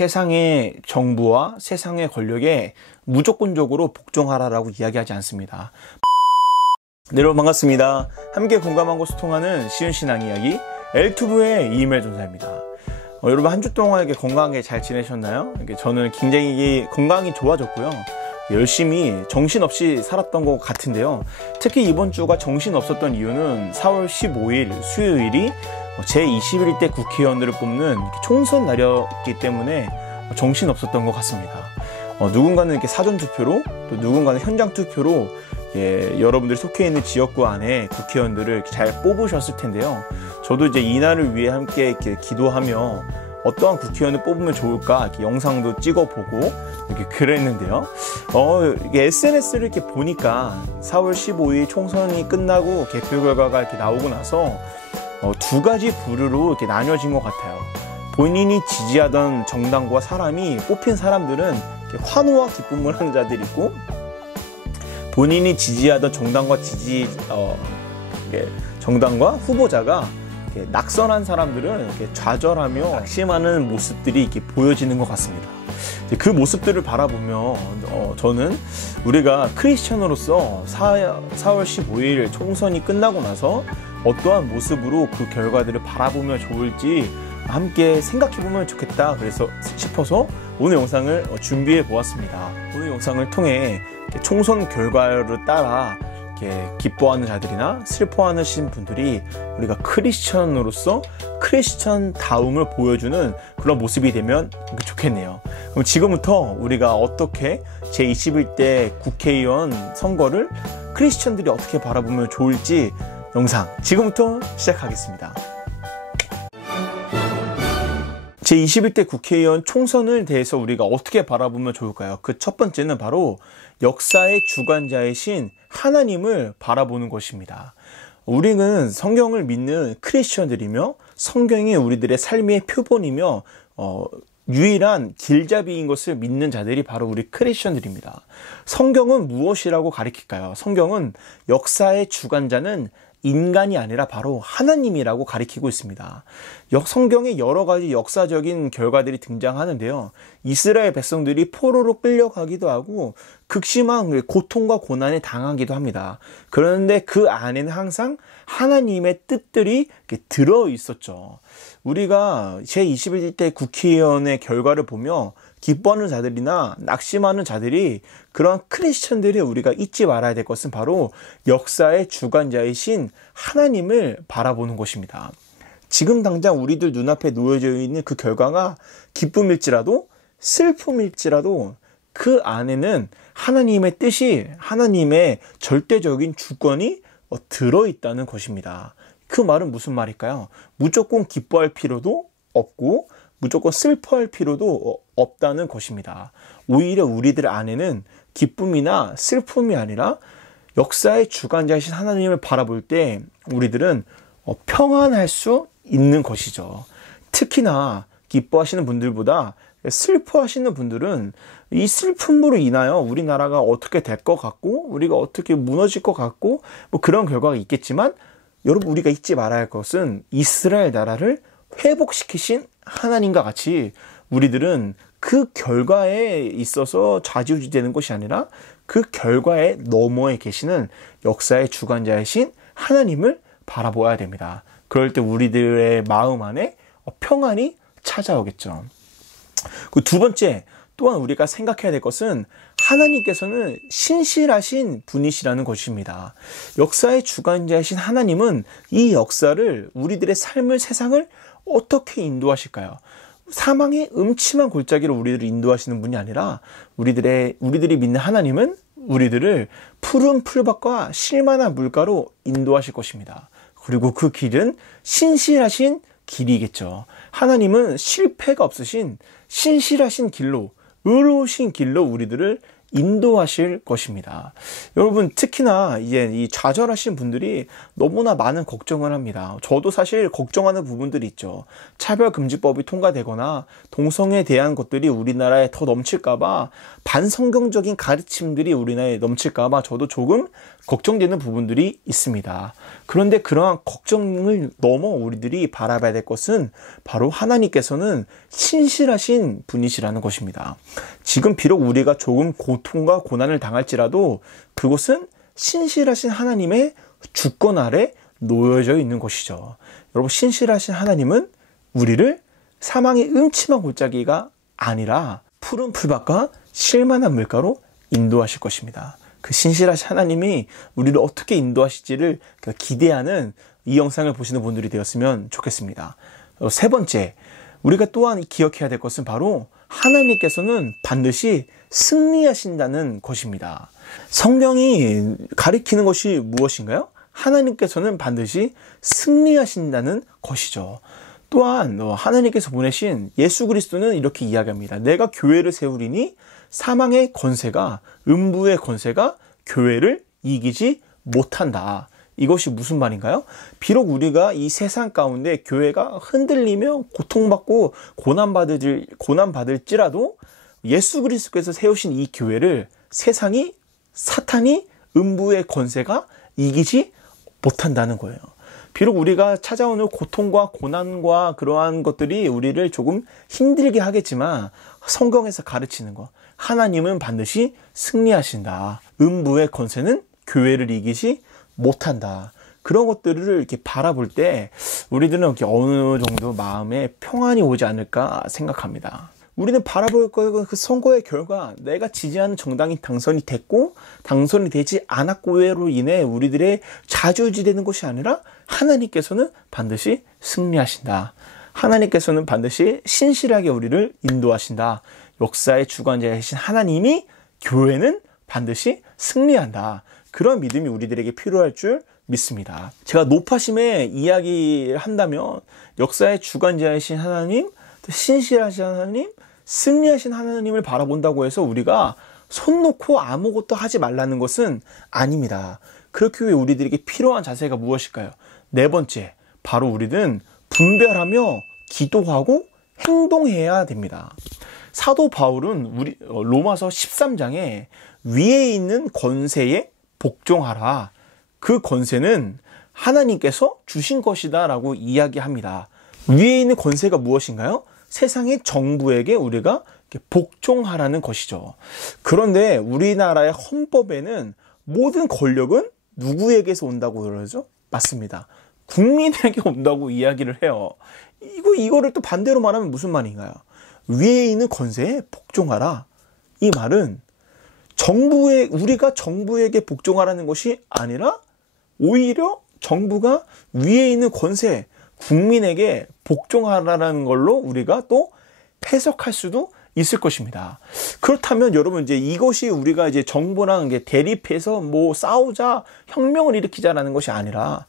세상의 정부와 세상의 권력에 무조건적으로 복종하라라고 이야기하지 않습니다. 네, 여러분 반갑습니다. 함께 공감하고 소통하는 쉬운 신앙 이야기 엘투브의 이임엘 전사입니다. 여러분 한 주 동안 이렇게 건강하게 잘 지내셨나요? 저는 굉장히 건강이 좋아졌고요. 열심히 정신없이 살았던 것 같은데요. 특히 이번 주가 정신없었던 이유는 4월 15일 수요일이 제21대 국회의원들을 뽑는 총선 날이었기 때문에 정신없었던 것 같습니다. 누군가는 이렇게 사전투표로 또 누군가는 현장투표로 여러분들이 속해 있는 지역구 안에 국회의원들을 이렇게 잘 뽑으셨을 텐데요. 저도 이제 이날을 위해 함께 이렇게 기도하며 어떠한 국회의원을 뽑으면 좋을까 이렇게 영상도 찍어보고 이렇게 그랬는데요. SNS를 이렇게 보니까 4월 15일 총선이 끝나고 개표 결과가 이렇게 나오고 나서 두 가지 부류로 이렇게 나뉘어진 것 같아요. 본인이 지지하던 정당과 사람이 뽑힌 사람들은 환호와 기쁨을 하는 자들이 있고, 본인이 지지하던 정당과 후보자가 낙선한 사람들은 이렇게 좌절하며 낙심하는 모습들이 이렇게 보여지는 것 같습니다. 그 모습들을 바라보며 저는 우리가 크리스천으로서 4월 15일 총선이 끝나고 나서 어떠한 모습으로 그 결과들을 바라보면 좋을지 함께 생각해보면 좋겠다 싶어서 오늘 영상을 준비해 보았습니다. 오늘 영상을 통해 총선 결과를 따라 기뻐하는 자들이나 슬퍼하는 분들이 우리가 크리스천으로서 크리스천다움을 보여주는 그런 모습이 되면 좋겠네요. 그럼 지금부터 우리가 어떻게 제21대 국회의원 선거를 크리스천들이 어떻게 바라보면 좋을지 영상 지금부터 시작하겠습니다. 제21대 국회의원 총선을 대해서 우리가 어떻게 바라보면 좋을까요? 그 첫 번째는 바로 역사의 주관자이신 하나님을 바라보는 것입니다. 우리는 성경을 믿는 크리스천들이며 성경이 우리들의 삶의 표본이며 유일한 길잡이인 것을 믿는 자들이 바로 우리 크리스천들입니다. 성경은 무엇이라고 가리킬까요? 성경은 역사의 주관자는 인간이 아니라 바로 하나님이라고 가리키고 있습니다. 성경에 여러 가지 역사적인 결과들이 등장하는데요. 이스라엘 백성들이 포로로 끌려가기도 하고 극심한 고통과 고난에 당하기도 합니다. 그런데 그 안에는 항상 하나님의 뜻들이 들어 있었죠. 우리가 제21대 국회의원의 결과를 보며 기뻐하는 자들이나 낙심하는 자들이, 그런 크리스천들이 우리가 잊지 말아야 될 것은 바로 역사의 주관자이신 하나님을 바라보는 것입니다. 지금 당장 우리들 눈앞에 놓여져 있는 그 결과가 기쁨일지라도 슬픔일지라도 그 안에는 하나님의 뜻이, 하나님의 절대적인 주권이 들어있다는 것입니다. 그 말은 무슨 말일까요? 무조건 기뻐할 필요도 없고 무조건 슬퍼할 필요도 없다는 것입니다. 오히려 우리들 안에는 기쁨이나 슬픔이 아니라 역사의 주관자이신 하나님을 바라볼 때 우리들은 평안할 수 있는 것이죠. 특히나 기뻐하시는 분들보다 슬퍼하시는 분들은 이 슬픔으로 인하여 우리나라가 어떻게 될 것 같고 우리가 어떻게 무너질 것 같고 그런 결과가 있겠지만, 여러분 우리가 잊지 말아야 할 것은 이스라엘 나라를 회복시키신 하나님과 같이 우리들은 그 결과에 있어서 좌지우지 되는 것이 아니라 그 결과의 너머에 계시는 역사의 주관자이신 하나님을 바라보아야 됩니다. 그럴 때 우리들의 마음 안에 평안이 찾아오겠죠. 그 두 번째, 또한 우리가 생각해야 될 것은 하나님께서는 신실하신 분이시라는 것입니다. 역사의 주관자이신 하나님은 이 역사를, 우리들의 삶을, 세상을 어떻게 인도하실까요? 사망의 음침한 골짜기로 우리들을 인도하시는 분이 아니라 우리들이 믿는 하나님은 우리들을 푸른 풀밭과 실만한 물가로 인도하실 것입니다. 그리고 그 길은 신실하신 길이겠죠. 하나님은 실패가 없으신 신실하신 길로, 의로우신 길로 우리들을 인도하실 것입니다. 여러분, 특히나 이제 이 좌절하신 분들이 너무나 많은 걱정을 합니다. 저도 사실 걱정하는 부분들이 있죠. 차별금지법이 통과되거나 동성애에 대한 것들이 우리나라에 더 넘칠까봐, 반성경적인 가르침들이 우리나라에 넘칠까봐 저도 조금 걱정되는 부분들이 있습니다. 그런데 그러한 걱정을 넘어 우리들이 바라봐야 될 것은 바로 하나님께서는 신실하신 분이시라는 것입니다. 지금 비록 우리가 조금 고통과 고난을 당할지라도 그것은 신실하신 하나님의 주권 아래 놓여져 있는 것이죠. 여러분, 신실하신 하나님은 우리를 사망의 음침한 골짜기가 아니라 푸른 풀밭과 실만한 물가로 인도하실 것입니다. 그 신실하신 하나님이 우리를 어떻게 인도하실지를 기대하는 이 영상을 보시는 분들이 되었으면 좋겠습니다. 세 번째, 우리가 또한 기억해야 될 것은 바로 하나님께서는 반드시 승리하신다는 것입니다. 성경이 가리키는 것이 무엇인가요? 하나님께서는 반드시 승리하신다는 것이죠. 또한 하나님께서 보내신 예수 그리스도는 이렇게 이야기합니다. 내가 교회를 세우리니 사망의 권세가, 음부의 권세가 교회를 이기지 못한다. 이것이 무슨 말인가요? 비록 우리가 이 세상 가운데 교회가 흔들리며 고통받고 고난받을지라도 예수 그리스도께서 세우신 이 교회를 세상이, 사탄이, 음부의 권세가 이기지 못한다는 거예요. 비록 우리가 찾아오는 고통과 고난과 그러한 것들이 우리를 조금 힘들게 하겠지만 성경에서 가르치는 것, 하나님은 반드시 승리하신다. 음부의 권세는 교회를 이기지 못한다. 그런 것들을 이렇게 바라볼 때 우리들은 이렇게 어느 정도 마음에 평안이 오지 않을까 생각합니다. 우리는 바라볼 그 선거의 결과, 내가 지지하는 정당이 당선이 됐고 당선이 되지 않았고로 인해 우리들의 좌지우지되는 것이 아니라 하나님께서는 반드시 승리하신다. 하나님께서는 반드시 신실하게 우리를 인도하신다. 역사의 주관자이신 하나님이 교회는 반드시 승리한다. 그런 믿음이 우리들에게 필요할 줄 믿습니다. 제가 높아심에 이야기를 한다면 역사의 주관자이신 하나님, 신실하신 하나님, 승리하신 하나님을 바라본다고 해서 우리가 손 놓고 아무것도 하지 말라는 것은 아닙니다. 그렇기 위해 우리들에게 필요한 자세가 무엇일까요? 네 번째, 바로 우리는 분별하며 기도하고 행동해야 됩니다. 사도 바울은 로마서 13장에 위에 있는 권세에 복종하라. 그 권세는 하나님께서 주신 것이다 라고 이야기합니다. 위에 있는 권세가 무엇인가요? 세상의 정부에게 우리가 복종하라는 것이죠. 그런데 우리나라의 헌법에는 모든 권력은 누구에게서 온다고 그러죠? 맞습니다. 국민에게 온다고 이야기를 해요. 이거를 또 반대로 말하면 무슨 말인가요? 위에 있는 권세에 복종하라. 이 말은 우리가 정부에게 복종하라는 것이 아니라 오히려 정부가 위에 있는 권세, 국민에게 복종하라는 걸로 우리가 또 해석할 수도 있을 것입니다. 그렇다면 여러분, 이제 이것이 우리가 이제 정부랑 대립해서 싸우자, 혁명을 일으키자라는 것이 아니라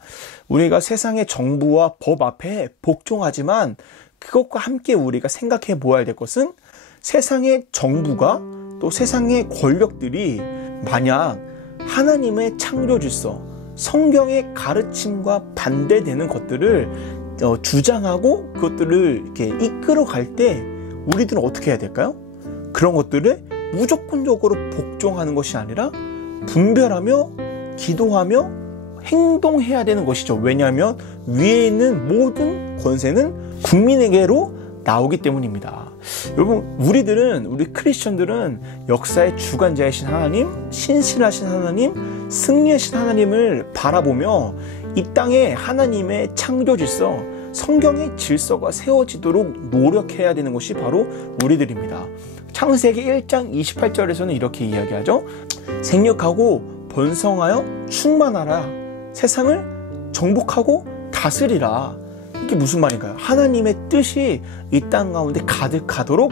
우리가 세상의 정부와 법 앞에 복종하지만 그것과 함께 우리가 생각해 보아야 될 것은 세상의 정부가 또 세상의 권력들이 만약 하나님의 창조 질서, 성경의 가르침과 반대되는 것들을 주장하고 그것들을 이렇게 이끌어갈 때 우리들은 어떻게 해야 될까요? 그런 것들을 무조건적으로 복종하는 것이 아니라 분별하며 기도하며 행동해야 되는 것이죠. 왜냐하면 위에 있는 모든 권세는 국민에게로 나오기 때문입니다. 여러분, 우리 크리스천들은 역사의 주관자이신 하나님, 신실하신 하나님, 승리하신 하나님을 바라보며 이 땅에 하나님의 창조 질서, 성경의 질서가 세워지도록 노력해야 되는 것이 바로 우리들입니다. 창세기 1장 28절에서는 이렇게 이야기하죠. 생육하고 번성하여 충만하라. 세상을 정복하고 다스리라. 이게 무슨 말인가요? 하나님의 뜻이 이 땅 가운데 가득하도록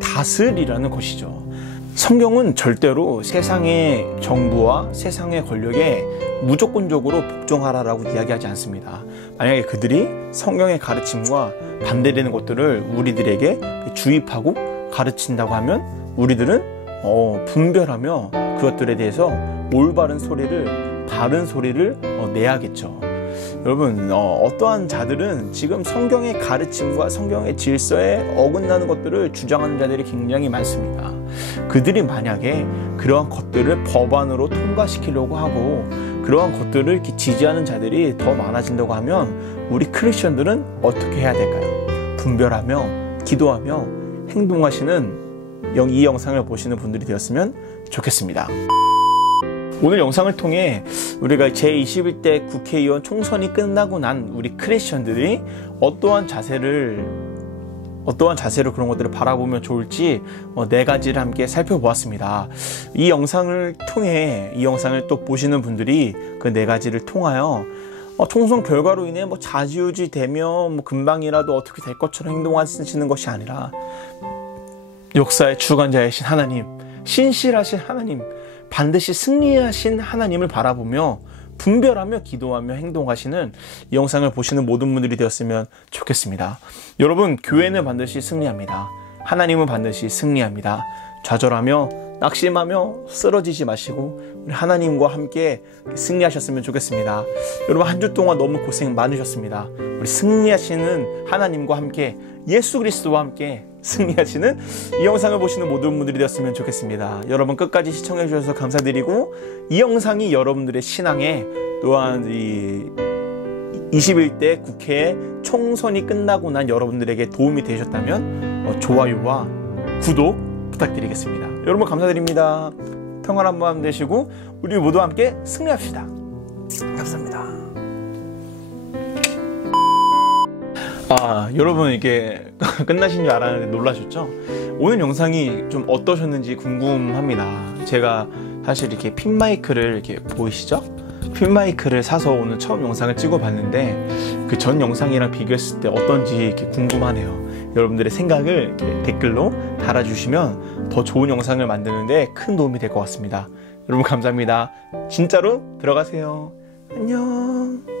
다스리라는 것이죠. 성경은 절대로 세상의 정부와 세상의 권력에 무조건적으로 복종하라라고 이야기하지 않습니다. 만약에 그들이 성경의 가르침과 반대되는 것들을 우리들에게 주입하고 가르친다고 하면 우리들은 분별하며 그것들에 대해서 올바른 소리를, 바른 소리를 내야겠죠. 여러분, 어떠한 자들은 지금 성경의 가르침과 성경의 질서에 어긋나는 것들을 주장하는 자들이 굉장히 많습니다. 그들이 만약에 그러한 것들을 법안으로 통과시키려고 하고 그러한 것들을 이렇게 지지하는 자들이 더 많아진다고 하면 우리 크리스천들은 어떻게 해야 될까요? 분별하며 기도하며 행동하시는 이 영상을 보시는 분들이 되었으면 좋겠습니다. 오늘 영상을 통해 우리가 제21대 국회의원 총선이 끝나고 난 우리 크리스천들이 어떠한 자세로 그런 것들을 바라보면 좋을지 4가지를 함께 살펴보았습니다. 이 영상을 또 보시는 분들이 그 4가지를 통하여 총선 결과로 인해 좌지우지 되며 금방이라도 어떻게 될 것처럼 행동하시는 것이 아니라 역사의 주관자이신 하나님, 신실하신 하나님, 반드시 승리하신 하나님을 바라보며 분별하며 기도하며 행동하시는 이 영상을 보시는 모든 분들이 되었으면 좋겠습니다. 여러분, 교회는 반드시 승리합니다. 하나님은 반드시 승리합니다. 좌절하며 낙심하며 쓰러지지 마시고 우리 하나님과 함께 승리하셨으면 좋겠습니다. 여러분, 한 주 동안 너무 고생 많으셨습니다. 우리 승리하시는 하나님과 함께 예수 그리스도와 함께 승리하시는 이 영상을 보시는 모든 분들이 되었으면 좋겠습니다. 여러분, 끝까지 시청해 주셔서 감사드리고 이 영상이 여러분들의 신앙에 또한 이 21대 국회 총선이 끝나고 난 여러분들에게 도움이 되셨다면 좋아요와 구독 부탁드리겠습니다. 여러분, 감사드립니다. 평안한 밤 되시고 우리 모두 함께 승리합시다. 감사합니다. 여러분, 이게 끝나신 줄 알았는데 놀라셨죠? 오늘 영상이 좀 어떠셨는지 궁금합니다. 제가 사실 이렇게 핀 마이크를 이렇게 보이시죠? 핀 마이크를 사서 오늘 처음 영상을 찍어 봤는데 그 전 영상이랑 비교했을 때 어떤지 이렇게 궁금하네요. 여러분들의 생각을 이렇게 댓글로 달아주시면 더 좋은 영상을 만드는데 큰 도움이 될 것 같습니다. 여러분, 감사합니다. 진짜로 들어가세요. 안녕.